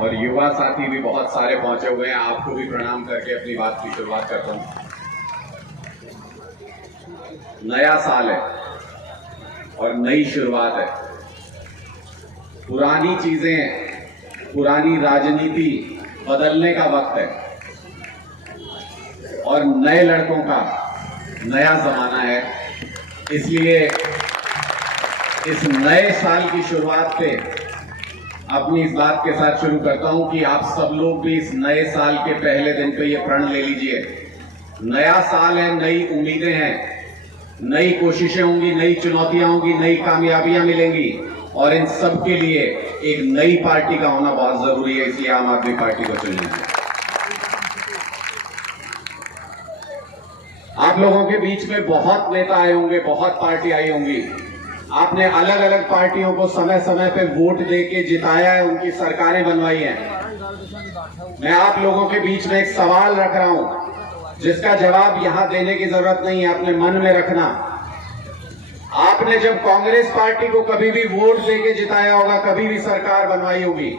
और युवा साथी भी बहुत सारे पहुंचे हुए हैं। आपको भी प्रणाम करके अपनी बात की शुरुआत करता हूं। नया साल है और नई शुरुआत है। पुरानी चीजें, पुरानी राजनीति बदलने का वक्त है और नए लड़कों का नया जमाना है। इसलिए इस नए साल की शुरुआत पे अपनी इस बात के साथ शुरू करता हूं कि आप सब लोग भी इस नए साल के पहले दिन पे ये प्रण ले लीजिए। नया साल है, नई उम्मीदें हैं, नई कोशिशें होंगी, नई चुनौतियां होंगी, नई कामयाबियां मिलेंगी और इन सब के लिए एक नई पार्टी का होना बहुत जरूरी है। इसलिए आम आदमी पार्टी को चुनना है। आप लोगों के बीच में बहुत नेता आए होंगे, बहुत पार्टी आई होंगी। आपने अलग अलग पार्टियों को समय समय पे वोट देके जिताया है, उनकी सरकारें बनवाई हैं। मैं आप लोगों के बीच में एक सवाल रख रहा हूं जिसका जवाब यहां देने की जरूरत नहीं है, अपने मन में रखना। आपने जब कांग्रेस पार्टी को कभी भी वोट देके जिताया होगा, कभी भी सरकार बनवाई होगी,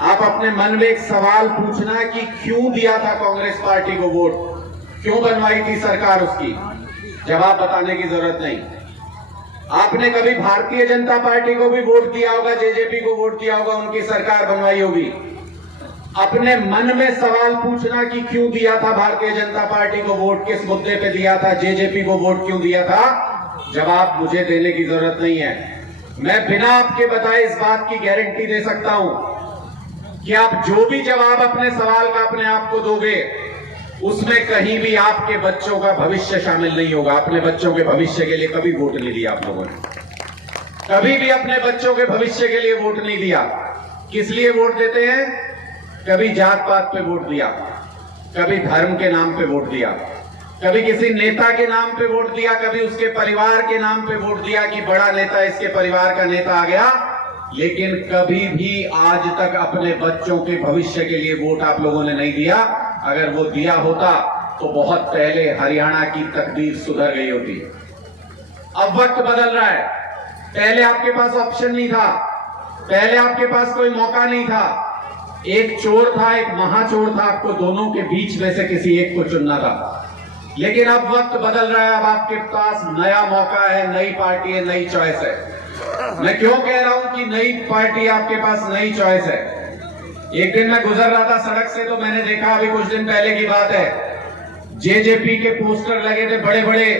आप अपने मन में एक सवाल पूछना कि क्यों दिया था कांग्रेस पार्टी को वोट, क्यों बनवाई थी सरकार उसकी। जवाब बताने की जरूरत नहीं। आपने कभी भारतीय जनता पार्टी को भी वोट दिया होगा, जेजेपी को वोट दिया होगा, उनकी सरकार बनवाई होगी। अपने मन में सवाल पूछना कि क्यों दिया था भारतीय जनता पार्टी को वोट, किस मुद्दे पे दिया था, जेजेपी को वोट क्यों दिया था। जवाब मुझे देने की जरूरत नहीं है। मैं बिना आपके बताए इस बात की गारंटी दे सकता हूं कि आप जो भी जवाब अपने सवाल का अपने आप को दोगे, उसमें कहीं भी आपके बच्चों का भविष्य शामिल नहीं होगा। अपने बच्चों के भविष्य के लिए कभी वोट नहीं दिया आप लोगों ने, कभी भी अपने बच्चों के भविष्य के लिए वोट नहीं दिया। किस लिए वोट देते हैं? कभी जात पात पे वोट दिया, कभी धर्म के नाम पे वोट दिया, कभी किसी नेता के नाम पे वोट दिया, कभी उसके परिवार के नाम पे वोट दिया कि बड़ा नेता, इसके परिवार का नेता आ गया। लेकिन कभी भी आज तक अपने बच्चों के भविष्य के लिए वोट आप लोगों ने नहीं दिया। अगर वो दिया होता तो बहुत पहले हरियाणा की तकदीर सुधर गई होती। अब वक्त बदल रहा है। पहले आपके पास ऑप्शन नहीं था, पहले आपके पास कोई मौका नहीं था। एक चोर था, एक महाचोर था, आपको दोनों के बीच में से किसी एक को चुनना था। लेकिन अब वक्त बदल रहा है। अब आपके पास नया मौका है, नई पार्टी है, नई चॉइस है। मैं क्यों कह रहा हूं कि नई पार्टी आपके पास नई चॉइस है? एक दिन मैं गुजर रहा था सड़क से तो मैंने देखा, अभी कुछ दिन पहले की बात है, जेजेपी के पोस्टर लगे थे बड़े बड़े।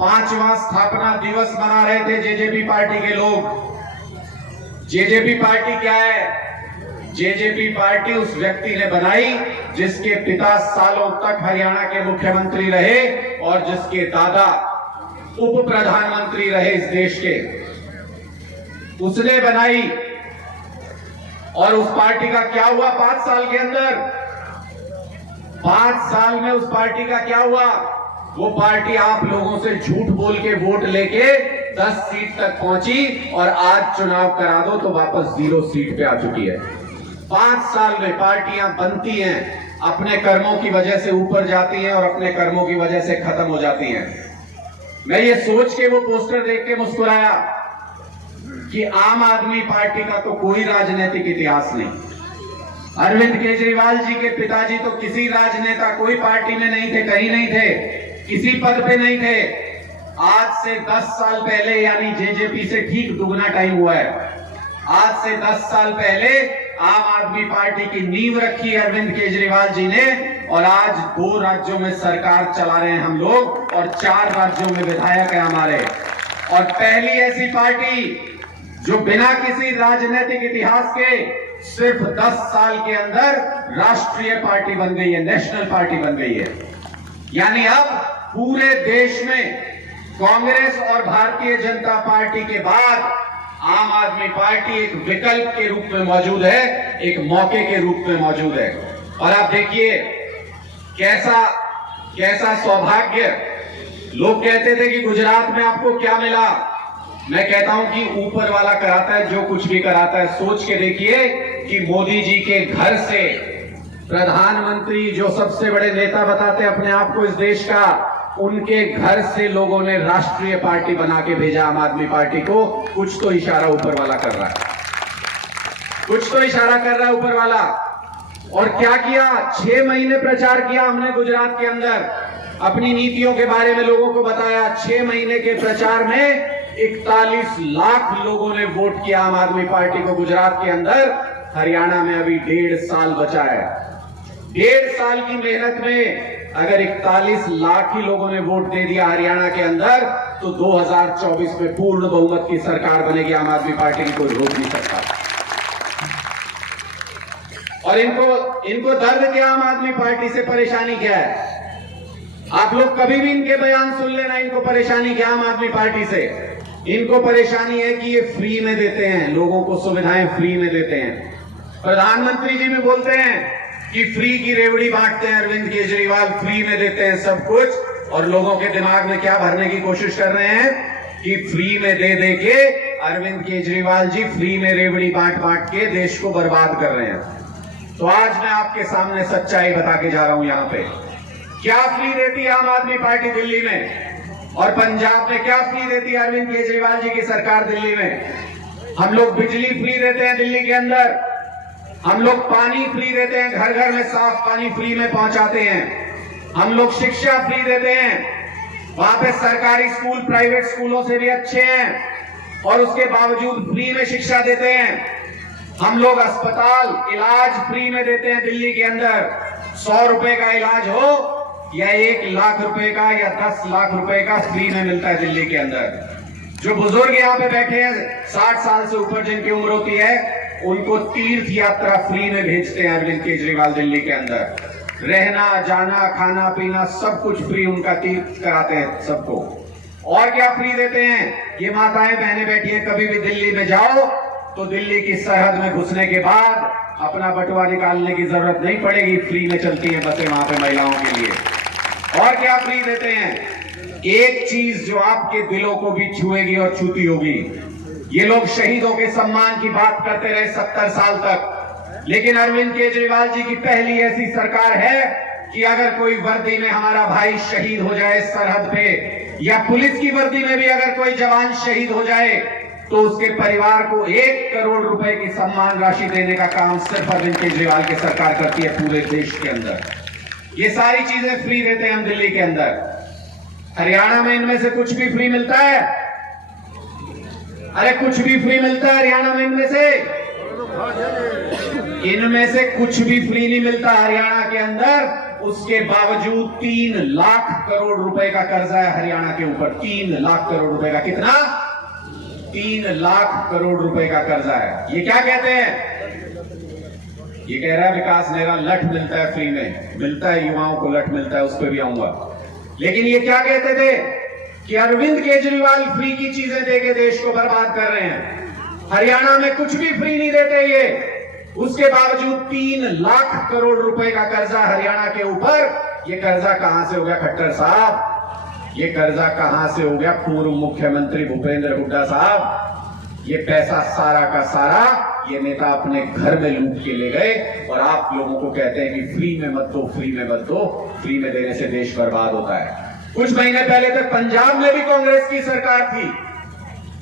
5वां स्थापना दिवस मना रहे थे जेजेपी पार्टी के लोग। जेजेपी पार्टी क्या है? जेजेपी पार्टी उस व्यक्ति ने बनाई जिसके पिता सालों तक हरियाणा के मुख्यमंत्री रहे और जिसके दादा उप प्रधानमंत्री रहे इस देश के। उसने बनाई और उस पार्टी का क्या हुआ 5 साल के अंदर? 5 साल में उस पार्टी का क्या हुआ? वो पार्टी आप लोगों से झूठ बोल के वोट लेके 10 सीट तक पहुंची और आज चुनाव करा दो तो वापस 0 सीट पे आ चुकी है। 5 साल में पार्टियां बनती हैं, अपने कर्मों की वजह से ऊपर जाती हैं और अपने कर्मों की वजह से खत्म हो जाती हैं। मैं ये सोच के वो पोस्टर देख के मुस्कुराया कि आम आदमी पार्टी का तो कोई राजनीतिक इतिहास नहीं। अरविंद केजरीवाल जी के पिताजी तो किसी राजनेता, कोई पार्टी में नहीं थे, कहीं नहीं थे, किसी पद पे नहीं थे। आज से 10 साल पहले, यानी जेजेपी से ठीक दुगना टाइम हुआ है, आज से 10 साल पहले आम आदमी पार्टी की नींव रखी अरविंद केजरीवाल जी ने और आज 2 राज्यों में सरकार चला रहे हैं हम लोग और 4 राज्यों में विधायक है हमारे। और पहली ऐसी पार्टी जो बिना किसी राजनीतिक इतिहास के सिर्फ 10 साल के अंदर राष्ट्रीय पार्टी बन गई है, नेशनल पार्टी बन गई है। यानी अब पूरे देश में कांग्रेस और भारतीय जनता पार्टी के बाद आम आदमी पार्टी एक विकल्प के रूप में मौजूद है, एक मौके के रूप में मौजूद है। और आप देखिए कैसा सौभाग्य। लोग कहते थे कि गुजरात में आपको क्या मिला। मैं कहता हूं कि ऊपर वाला कराता है जो कुछ भी कराता है। सोच के देखिए कि मोदी जी के घर से प्रधानमंत्री, जो सबसे बड़े नेता बताते हैं अपने आप को इस देश का, उनके घर से लोगों ने राष्ट्रीय पार्टी बना के भेजा आम आदमी पार्टी को। कुछ तो इशारा ऊपर वाला कर रहा है, कुछ तो इशारा कर रहा है ऊपर वाला। और क्या किया, 6 महीने प्रचार किया हमने गुजरात के अंदर, अपनी नीतियों के बारे में लोगों को बताया। 6 महीने के प्रचार में 41 लाख लोगों ने वोट किया आम आदमी पार्टी को गुजरात के अंदर। हरियाणा में अभी 1.5 साल बचा है। 1.5 साल की मेहनत में अगर 41 लाख ही लोगों ने वोट दे दिया हरियाणा के अंदर, तो 2024 में पूर्ण बहुमत की सरकार बनेगी आम आदमी पार्टी की, कोई रोक नहीं सकता। और इनको दर्द क्या, आम आदमी पार्टी से परेशानी क्या है? आप लोग कभी भी इनके बयान सुन लेना, इनको परेशानी क्या आम आदमी पार्टी से? इनको परेशानी है कि ये फ्री में देते हैं, लोगों को सुविधाएं फ्री में देते हैं। प्रधानमंत्री जी भी बोलते हैं कि फ्री की रेवड़ी बांटते हैं अरविंद केजरीवाल, फ्री में देते हैं सब कुछ। और लोगों के दिमाग में क्या भरने की कोशिश कर रहे हैं कि फ्री में दे दे के अरविंद केजरीवाल जी फ्री में रेवड़ी बांट बांट के देश को बर्बाद कर रहे हैं। तो आज मैं आपके सामने सच्चाई बता के जा रहा हूं। यहां पे क्या फ्री देती है आम आदमी पार्टी दिल्ली में, और पंजाब में क्या फ्री देती है अरविंद केजरीवाल जी की सरकार दिल्ली में? हम लोग बिजली फ्री देते हैं दिल्ली के अंदर, हम लोग पानी फ्री देते हैं, घर घर में साफ पानी फ्री में पहुंचाते हैं, हम लोग शिक्षा फ्री देते हैं, वहां पे सरकारी स्कूल प्राइवेट स्कूलों से भी अच्छे हैं और उसके बावजूद फ्री में शिक्षा देते हैं। हम लोग अस्पताल इलाज फ्री में देते हैं दिल्ली के अंदर। 100 रुपए का इलाज हो या 1 लाख रुपए का या 10 लाख रुपए का फ्री में मिलता है दिल्ली के अंदर। जो बुजुर्ग यहाँ पे बैठे हैं 60 साल से ऊपर जिनकी उम्र होती है, उनको तीर्थ यात्रा फ्री में भेजते हैं अरविंद केजरीवाल दिल्ली के अंदर। रहना जाना खाना पीना सब कुछ फ्री, उनका तीर्थ कराते हैं सबको। और क्या फ्री देते हैं? ये माताएं बहनें बैठी हैं, कभी भी दिल्ली में जाओ तो दिल्ली की सरहद में घुसने के बाद अपना बटुआ निकालने की जरूरत नहीं पड़ेगी, फ्री में चलती हैं बसें वहां पे महिलाओं के लिए। और क्या फ्री देते हैं? एक चीज जो आपके दिलों को भी छुएगी और छूती होगी। ये लोग शहीदों के सम्मान की बात करते रहे 70 साल तक, लेकिन अरविंद केजरीवाल जी की पहली ऐसी सरकार है कि अगर कोई वर्दी में हमारा भाई शहीद हो जाए सरहद पे, या पुलिस की वर्दी में भी अगर कोई जवान शहीद हो जाए, तो उसके परिवार को 1 करोड़ रुपए की सम्मान राशि देने का काम सिर्फ अरविंद केजरीवाल की सरकार करती है पूरे देश के अंदर। ये सारी चीजें फ्री देते हैं हम दिल्ली के अंदर। हरियाणा में इनमें से कुछ भी फ्री मिलता है? अरे कुछ भी फ्री मिलता है हरियाणा में इनमें से? इनमें से कुछ भी फ्री नहीं मिलता हरियाणा के अंदर। उसके बावजूद 3 लाख करोड़ रुपए का कर्जा है हरियाणा के ऊपर। 3 लाख करोड़ रुपए का, कितना? 3 लाख करोड़ रुपए का कर्जा है। ये क्या कहते हैं? ये कह रहा है विकास नेहरा लठ मिलता है फ्री में, मिलता है युवाओं को लठ मिलता है, उस पर भी आऊंगा। लेकिन ये क्या कहते थे कि अरविंद केजरीवाल फ्री की चीजें देके देश को बर्बाद कर रहे हैं। हरियाणा में कुछ भी फ्री नहीं देते ये, उसके बावजूद 3 लाख करोड़ रुपए का कर्जा हरियाणा के ऊपर। ये कर्जा कहां से हो गया खट्टर साहब? ये कर्जा कहां से हो गया पूर्व मुख्यमंत्री भूपेंद्र हुड्डा साहब? ये पैसा सारा का सारा ये नेता अपने घर में लूट के ले गए, और आप लोगों को कहते हैं कि फ्री में मत दो, फ्री में मत दो। फ्री में देने से देश बर्बाद होता है। कुछ महीने पहले तक पंजाब में भी कांग्रेस की सरकार थी।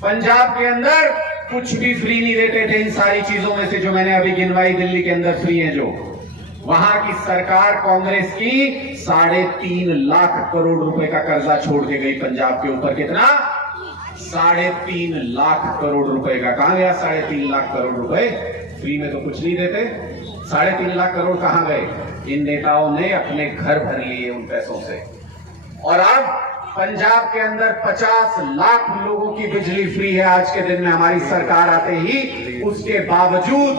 पंजाब के अंदर कुछ भी फ्री नहीं देते थे इन सारी चीजों में से जो मैंने अभी गिनवाई दिल्ली के अंदर फ्री है जो। वहां की सरकार कांग्रेस की 3.5 लाख करोड़ रुपए का कर्जा छोड़ के गई पंजाब के ऊपर। कितना? 3.5 लाख करोड़ रुपए का। कहां गया 3.5 लाख करोड़ रुपए? फ्री में तो कुछ नहीं देते। 3.5 लाख करोड़ कहां गए? इन नेताओं ने अपने घर भर लिए उन पैसों से। और अब पंजाब के अंदर 50 लाख लोगों की बिजली फ्री है आज के दिन में हमारी सरकार आते ही। उसके बावजूद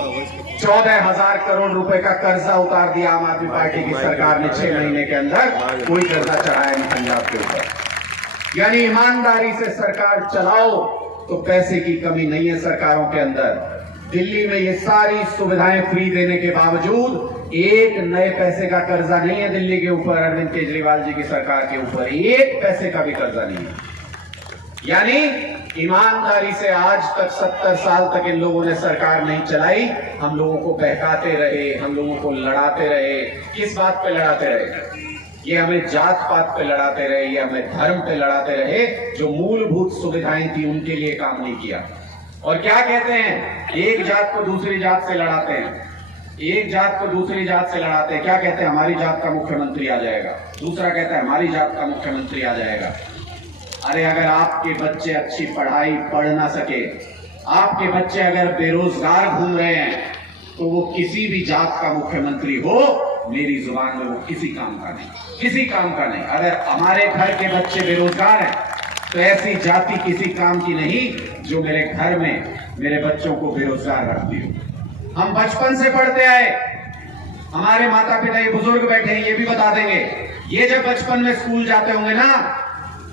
14,000 करोड़ रुपए का कर्जा उतार दिया आम आदमी पार्टी की सरकार ने 6 महीने के अंदर। कोई कर्जा चढ़ाया नहीं पंजाब के ऊपर। यानी ईमानदारी से सरकार चलाओ तो पैसे की कमी नहीं है सरकारों के अंदर। दिल्ली में ये सारी सुविधाएं फ्री देने के बावजूद एक नए पैसे का कर्जा नहीं है दिल्ली के ऊपर, अरविंद केजरीवाल जी की सरकार के ऊपर एक पैसे का भी कर्जा नहीं है। यानी ईमानदारी से आज तक 70 साल तक इन लोगों ने सरकार नहीं चलाई। हम लोगों को बहकाते रहे, हम लोगों को लड़ाते रहे। किस बात पे लड़ाते रहे? ये हमें जात पात पे लड़ाते रहे, ये हमें धर्म पे लड़ाते रहे। जो मूलभूत सुविधाएं थी उनके लिए काम नहीं किया। और क्या कहते हैं, एक जात को दूसरी जात से लड़ाते हैं, एक जात को दूसरी जात से लड़ाते हैं। क्या कहते हैं, हमारी जात का मुख्यमंत्री आ जाएगा, दूसरा कहता है हमारी जात का मुख्यमंत्री आ जाएगा। अरे अगर आपके बच्चे अच्छी पढ़ाई पढ़ ना सके, आपके बच्चे अगर बेरोजगार घूम रहे हैं, तो वो किसी भी जात का मुख्यमंत्री हो, मेरी जुबान में वो किसी काम का नहीं, किसी काम का नहीं। अगर हमारे घर के बच्चे बेरोजगार हैं, तो ऐसी जाति किसी काम की नहीं जो मेरे घर में मेरे बच्चों को बेरोजगार रखती हो। हम बचपन से पढ़ते आए, हमारे माता पिता ये बुजुर्ग बैठे हैं, ये भी बता देंगे, ये जब बचपन में स्कूल जाते होंगे ना,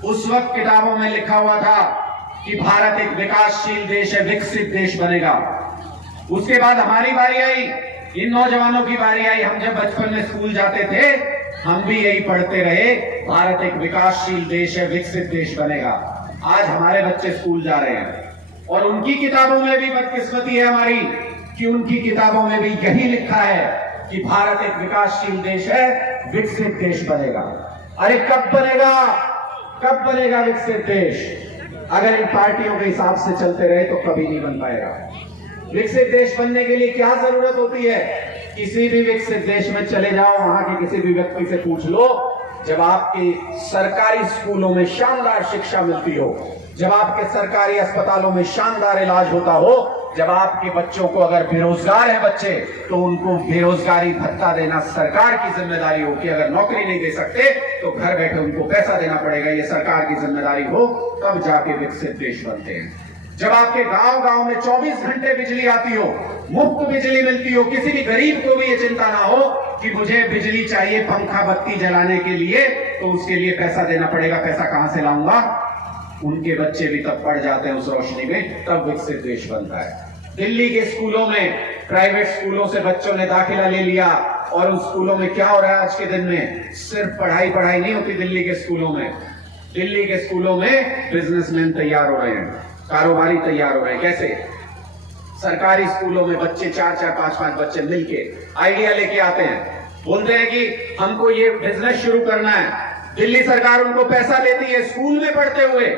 उस वक्त किताबों में लिखा हुआ था कि भारत एक विकासशील देश है, विकसित देश बनेगा। उसके बाद हमारी बारी आई, इन नौजवानों की बारी आई, हम जब बचपन में स्कूल जाते थे, हम भी यही पढ़ते रहे, भारत एक विकासशील देश है, विकसित देश बनेगा। आज हमारे बच्चे स्कूल जा रहे हैं और उनकी किताबों में भी बदकिस्मती है हमारी कि उनकी किताबों में भी यही लिखा है कि भारत एक विकासशील देश है, विकसित देश बनेगा। अरे कब बनेगा, कब बनेगा विकसित देश? अगर इन पार्टियों के हिसाब से चलते रहे तो कभी नहीं बन पाएगा। विकसित देश बनने के लिए क्या जरूरत होती है? किसी भी विकसित देश में चले जाओ, वहां के किसी भी व्यक्ति से पूछ लो, जब आपके सरकारी स्कूलों में शानदार शिक्षा मिलती हो, जब आपके सरकारी अस्पतालों में शानदार इलाज होता हो, जब आपके बच्चों को अगर बेरोजगार है बच्चे, तो उनको बेरोजगारी भत्ता देना सरकार की जिम्मेदारी हो कि अगर नौकरी नहीं दे सकते तो घर बैठे उनको पैसा देना पड़ेगा, ये सरकार की जिम्मेदारी हो, तब जाके विकसित देश बनते हैं। जब आपके गांव गांव में 24 घंटे बिजली आती हो, मुफ्त बिजली मिलती हो, किसी भी गरीब को भी ये चिंता ना हो कि मुझे बिजली चाहिए पंखा बत्ती जलाने के लिए, तो उसके लिए पैसा देना पड़ेगा, पैसा कहां से लाऊंगा, उनके बच्चे भी तब पढ़ जाते हैं उस रोशनी में, तब विकसित देश बनता है। दिल्ली के स्कूलों में, प्राइवेट स्कूलों से बच्चों ने दाखिला ले लिया और उन स्कूलों में क्या हो रहा है आज के दिन में? सिर्फ पढ़ाई पढ़ाई नहीं होती दिल्ली के स्कूलों में, दिल्ली के स्कूलों में बिजनेसमैन तैयार हो रहे हैं, कारोबारी तैयार हो रहे हैं। कैसे? सरकारी स्कूलों में बच्चे 4-4, 5-5 बच्चे मिलके आइडिया लेके आते हैं, बोलते हैं कि हमको ये बिजनेस शुरू करना है। दिल्ली सरकार उनको पैसा देती है, स्कूल में पढ़ते हुए,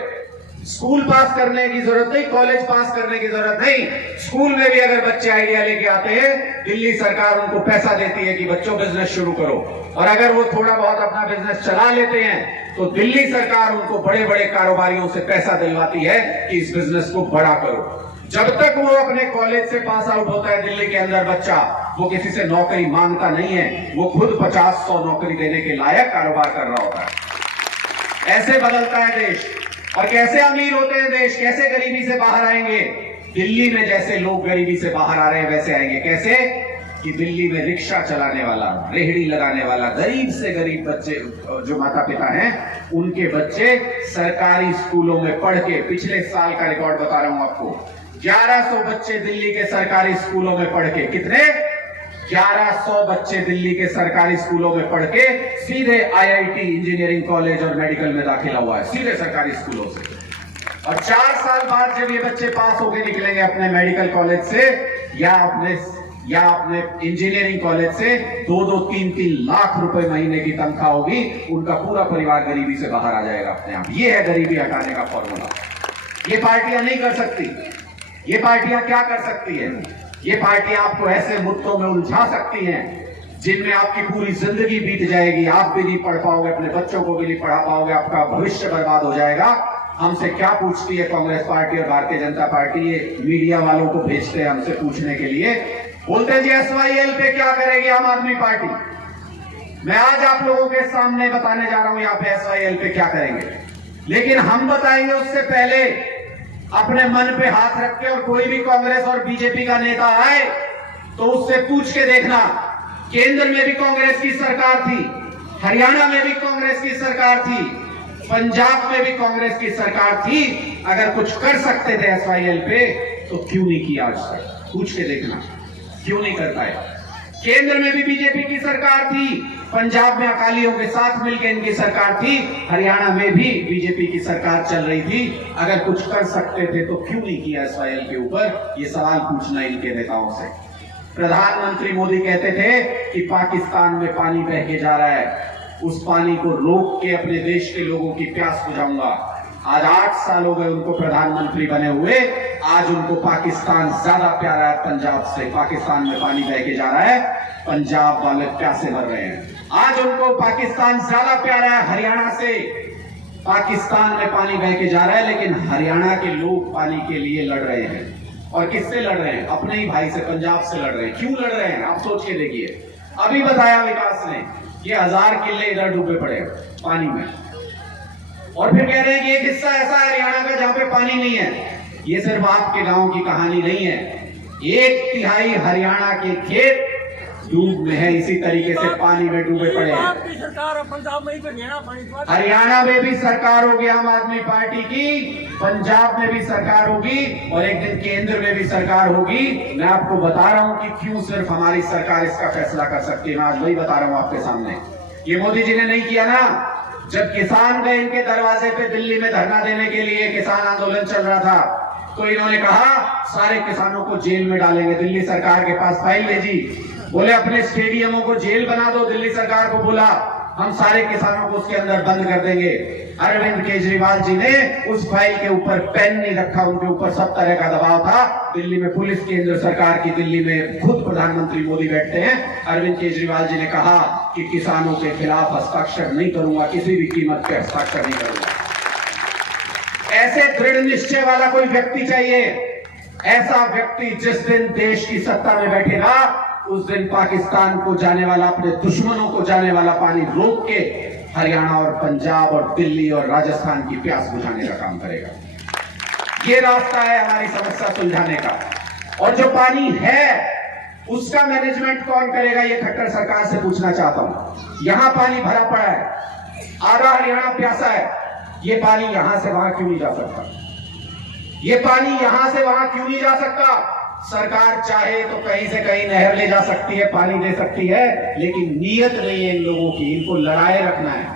स्कूल पास करने की जरूरत नहीं, कॉलेज पास करने की जरूरत नहीं, स्कूल में भी अगर बच्चे आइडिया लेके आते हैं, दिल्ली सरकार उनको पैसा देती है कि बच्चों बिजनेस शुरू करो। और अगर वो थोड़ा बहुत अपना बिजनेस चला लेते हैं, तो दिल्ली सरकार उनको बड़े बड़े कारोबारियों से पैसा दिलवाती है कि इस बिजनेस को बड़ा करो। जब तक वो अपने कॉलेज से पास आउट होता है दिल्ली के अंदर बच्चा, वो किसी से नौकरी मांगता नहीं है, वो खुद 50-100 नौकरी देने के लायक कारोबार कर रहा होता है। ऐसे बदलता है देश। और कैसे अमीर होते हैं देश, कैसे गरीबी से बाहर आएंगे? दिल्ली में जैसे लोग गरीबी से बाहर आ रहे हैं वैसे आएंगे। कैसे? कि दिल्ली में रिक्शा चलाने वाला, रेहड़ी लगाने वाला, गरीब से गरीब बच्चे जो माता पिता हैं, उनके बच्चे सरकारी स्कूलों में पढ़ के, पिछले साल का रिकॉर्ड बता रहा हूं आपको, 1100 बच्चे दिल्ली के सरकारी स्कूलों में पढ़ के, कितने? 1100 बच्चे दिल्ली के सरकारी स्कूलों में पढ़ के सीधे IIT, इंजीनियरिंग कॉलेज और मेडिकल में दाखिला हुआ है, सीधे सरकारी स्कूलों से। और 4 साल बाद जब ये बच्चे पास होकर निकलेंगे अपने मेडिकल कॉलेज से या अपने इंजीनियरिंग कॉलेज से, 2-2, 3-3 लाख रुपए महीने की तनख्वाह होगी, उनका पूरा परिवार गरीबी से बाहर आ जाएगा अपने आप। ये है गरीबी हटाने का फॉर्मूला। ये पार्टियां नहीं कर सकती। ये पार्टियां क्या कर सकती है? ये पार्टियां आपको ऐसे मुद्दों में उलझा सकती हैं जिनमें आपकी पूरी जिंदगी बीत जाएगी, आप भी नहीं पढ़ पाओगे, अपने बच्चों को भी नहीं पढ़ा पाओगे, आपका भविष्य बर्बाद हो जाएगा। हमसे क्या पूछती है कांग्रेस पार्टी और भारतीय जनता पार्टी? ये मीडिया वालों को भेजते हैं हमसे पूछने के लिए, बोलते हैं जी SYL पे क्या करेगी आम आदमी पार्टी? मैं आज आप लोगों के सामने बताने जा रहा हूं यहाँ पे SYL पे क्या करेंगे, लेकिन हम बताएंगे उससे पहले अपने मन पे हाथ रख के, और कोई भी कांग्रेस और बीजेपी का नेता आए तो उससे पूछ के देखना, केंद्र में भी कांग्रेस की सरकार थी, हरियाणा में भी कांग्रेस की सरकार थी, पंजाब में भी कांग्रेस की सरकार थी, अगर कुछ कर सकते थे SYL पे तो क्यों नहीं किया आज तक? पूछ के देखना, क्यों नहीं करता है। केंद्र में भी बीजेपी की सरकार थी, पंजाब में अकालियों के साथ मिलकर इनकी सरकार थी, हरियाणा में भी बीजेपी की सरकार चल रही थी, अगर कुछ कर सकते थे तो क्यों नहीं किया SYL के ऊपर? ये सवाल पूछना इनके नेताओं से। प्रधानमंत्री मोदी कहते थे कि पाकिस्तान में पानी बह के जा रहा है, उस पानी को रोक के अपने देश के लोगों की प्यास बुझाऊंगा। आज 8 साल हो गए उनको प्रधानमंत्री बने हुए, आज उनको पाकिस्तान ज्यादा प्यारा है पंजाब से। पाकिस्तान में पानी बह के जा रहा है, पंजाब वाले प्यासे मर रहे हैं। आज उनको पाकिस्तान ज्यादा प्यारा है हरियाणा से। पाकिस्तान में पानी बह के जा रहा है, लेकिन हरियाणा के लोग पानी के लिए लड़ रहे हैं। और किससे लड़ रहे हैं? अपने ही भाई से, पंजाब से लड़ रहे हैं। क्यों लड़ रहे हैं? आप सोच के देखिए। अभी बताया विकास ने, ये 1000 किले इधर डूबे पड़े पानी में, और फिर कह रहे हैं कि एक हिस्सा ऐसा है हरियाणा का जहां पे पानी नहीं है। ये सिर्फ आपके गांव की कहानी नहीं है, 1/3 हरियाणा के खेत डूब में है, इसी तरीके से पानी में डूबे पड़े हैं। हरियाणा में भी सरकार होगी आम आदमी पार्टी की, पंजाब में भी सरकार होगी, और एक दिन केंद्र में भी सरकार होगी। मैं आपको बता रहा हूं कि क्यों सिर्फ हमारी सरकार इसका फैसला कर सकती है। मैं आज वही बता रहा हूं आपके सामने। ये मोदी जी ने नहीं किया ना। जब किसान गए इनके दरवाजे पे दिल्ली में धरना देने के लिए, किसान आंदोलन चल रहा था, तो इन्होंने कहा सारे किसानों को जेल में डालेंगे। दिल्ली सरकार के पास फाइल भेजी, बोले अपने स्टेडियमों को जेल बना दो। दिल्ली सरकार को बोला हम सारे किसानों को उसके अंदर बंद कर देंगे। अरविंद केजरीवाल जी ने उस फाइल के ऊपर पेन नहीं रखा, उनके ऊपर सब तरह का दबाव था। दिल्ली में पुलिस, केंद्र सरकार की दिल्ली में खुद प्रधानमंत्री मोदी बैठते हैं। अरविंद केजरीवाल जी ने कहा कि किसानों के खिलाफ हस्ताक्षर नहीं करूंगा, किसी भी कीमत पे हस्ताक्षर नहीं करूंगा। ऐसे दृढ़ निश्चय वाला कोई व्यक्ति चाहिए। ऐसा व्यक्ति जिस दिन देश की सत्ता में बैठेगा, उस दिन पाकिस्तान को जाने वाला, अपने दुश्मनों को जाने वाला पानी रोक के हरियाणा और पंजाब और दिल्ली और राजस्थान की प्यास बुझाने का काम करेगा। ये रास्ता है हमारी समस्या सुलझाने का। और जो पानी है उसका मैनेजमेंट कौन करेगा, ये खट्टर सरकार से पूछना चाहता हूं। यहां पानी भरा पड़ा है, आधा हरियाणा प्यासा है, ये पानी यहां से वहां क्यों नहीं जा सकता? ये पानी यहां से वहां क्यों नहीं जा सकता? सरकार चाहे तो कहीं से कहीं नहर ले जा सकती है, पानी दे सकती है, लेकिन नीयत नहीं है इन लोगों की। इनको लड़ाई रखना है,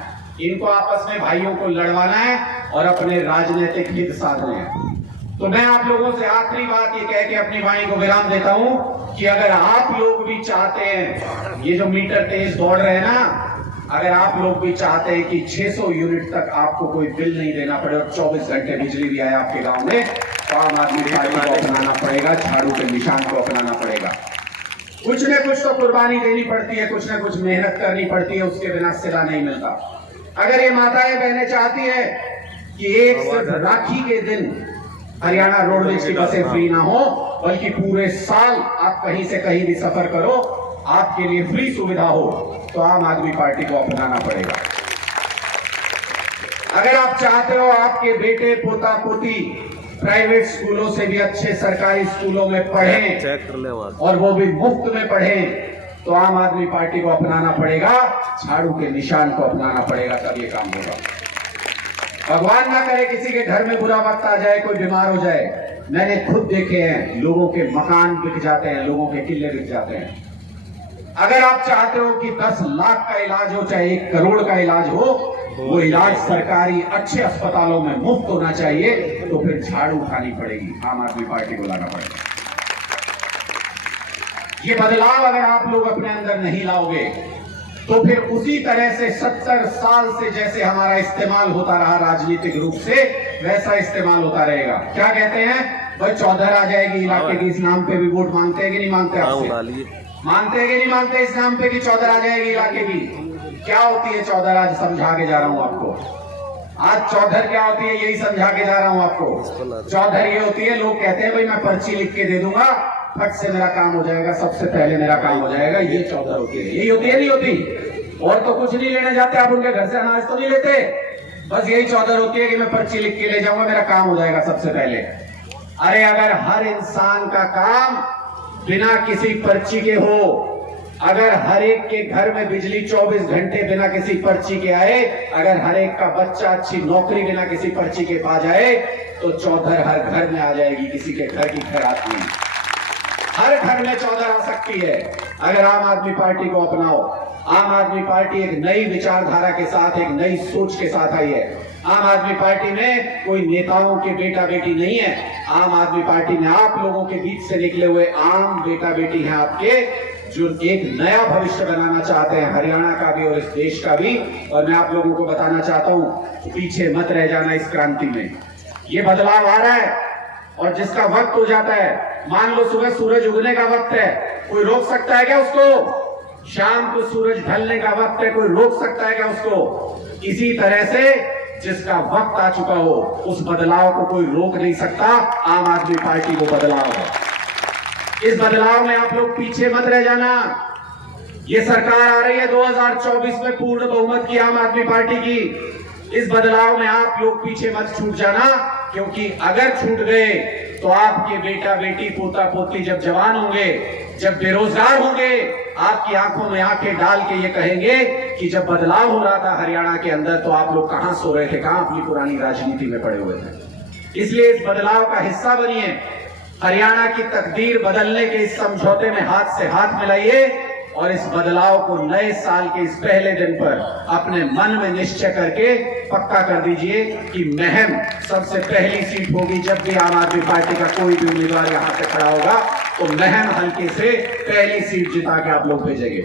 इनको आपस में भाइयों को लड़वाना है और अपने राजनीतिक हित साधने हैं। तो मैं आप लोगों से आखिरी बात ये कह के अपनी वाणी को विराम देता हूं कि अगर आप लोग भी चाहते हैं, ये जो मीटर तेज दौड़ रहे हैं ना, अगर आप लोग भी चाहते हैं कि 600 यूनिट तक आपको कोई बिल नहीं देना पड़े और 24 घंटे बिजली भी आए आपके गांव में, तो आम आदमी पार्टी को अपनाना पड़ेगा, झाड़ू के निशान को अपनाना पड़ेगा। कुछ न कुछ तो कुर्बानी देनी पड़ती है, कुछ न कुछ मेहनत करनी पड़ती है, उसके बिना सिला नहीं मिलता। अगर ये माताएं बहनें चाहती है कि एक सिर्फ राखी के दिन हरियाणा रोडवेज की बसें फ्री ना हो, बल्कि पूरे साल आप कहीं से कहीं भी सफर करो, आपके लिए फ्री सुविधा हो, तो आम आदमी पार्टी को अपनाना पड़ेगा। अगर आप चाहते हो आपके बेटे पोता पोती प्राइवेट स्कूलों से भी अच्छे सरकारी स्कूलों में पढ़ें और वो भी मुफ्त में पढ़ें, तो आम आदमी पार्टी को अपनाना पड़ेगा, झाड़ू के निशान को अपनाना पड़ेगा, तब ये काम होगा। भगवान ना करे किसी के घर में बुरा वक्त आ जाए, कोई बीमार हो जाए। मैंने खुद देखे हैं, लोगों के मकान बिक जाते हैं, लोगों के किले बिक जाते हैं। अगर आप चाहते हो कि 10 लाख का इलाज हो, चाहे 1 करोड़ का इलाज हो, वो इलाज सरकारी अच्छे अस्पतालों में मुफ्त होना चाहिए, तो फिर झाड़ू उठानी पड़ेगी, आम आदमी पार्टी को लाना पड़ेगा। ये बदलाव अगर आप लोग अपने अंदर नहीं लाओगे, तो फिर उसी तरह से 70 साल से जैसे हमारा इस्तेमाल होता रहा राजनीतिक रूप से, वैसा इस्तेमाल होता रहेगा। क्या कहते हैं भाई, चौधर आ जाएगी इलाके की, इस नाम पे भी वोट मांगते हैं कि नहीं मांगते? आपसे मानते हैं कि नहीं मानते इस नाम पे कि चौधर आ जाएगी इलाके की? क्या होती है चौधर? आज समझा के जा रहा हूं आपको। आज चौधर क्या होती है, यही समझा के जा रहा हूं आपको। चौधर ये होती है, लोग कहते हैं भाई मैं पर्ची लिख के दे दूंगा, फट से मेरा काम हो जाएगा, सबसे पहले मेरा काम हो जाएगा, ये चौधर होती है। यही होती है, नहीं होती? और तो कुछ नहीं लेने जाते आप उनके घर से, अनाज तो नहीं लेते, बस यही चौधर होती है कि मैं पर्ची लिख के ले जाऊंगा, मेरा काम हो जाएगा सबसे पहले। अरे अगर हर इंसान का काम बिना किसी पर्ची के हो, अगर हर एक के घर में बिजली 24 घंटे बिना किसी पर्ची के आए, अगर हर एक का बच्चा अच्छी नौकरी बिना किसी पर्ची के पा जाए, तो चौधर हर घर में आ जाएगी, किसी के घर की खैरात नहीं। हर घर में चौधर आ सकती है अगर आम आदमी पार्टी को अपनाओ। आम आदमी पार्टी एक नई विचारधारा के साथ, एक नई सोच के साथ आई है। आम आदमी पार्टी में कोई नेताओं के बेटा बेटी नहीं है। आम आदमी पार्टी में आप लोगों के बीच से निकले हुए आम बेटा बेटी हैं आपके, जो एक नया भविष्य बनाना चाहते हैं, हरियाणा का भी और इस देश का भी। और मैं आप लोगों को बताना चाहता हूं, पीछे मत रह जाना इस क्रांति में। ये बदलाव आ रहा है, और जिसका वक्त हो जाता है, मान लो सुबह सूरज उगने का वक्त है, कोई रोक सकता है क्या उसको? शाम को सूरज ढलने का वक्त है, कोई रोक सकता है क्या उसको? इसी तरह से जिसका वक्त आ चुका हो उस बदलाव को कोई रोक नहीं सकता। आम आदमी पार्टी को बदलाव है। इस बदलाव में आप लोग पीछे मत रह जाना। ये सरकार आ रही है 2024 में पूर्ण बहुमत की आम आदमी पार्टी की। इस बदलाव में आप लोग पीछे मत छूट जाना, क्योंकि अगर छूट गए तो आपके बेटा बेटी पोता पोती जब जवान होंगे, जब बेरोजगार होंगे, आपकी आंखों में आंखें डाल के ये कहेंगे कि जब बदलाव हो रहा था हरियाणा के अंदर तो आप लोग कहां सो रहे थे, कहां अपनी पुरानी राजनीति में पड़े हुए थे। इसलिए इस बदलाव का हिस्सा बनिए। हरियाणा की तकदीर बदलने के इस समझौते में हाथ से हाथ मिलाइए और इस बदलाव को नए साल के इस पहले दिन पर अपने मन में निश्चय करके पक्का कर दीजिए कि महम सबसे पहली सीट होगी। जब भी आम आदमी पार्टी का कोई भी उम्मीदवार यहां से खड़ा होगा तो महम हल्के से पहली सीट जिता के आप लोग भेजेंगे।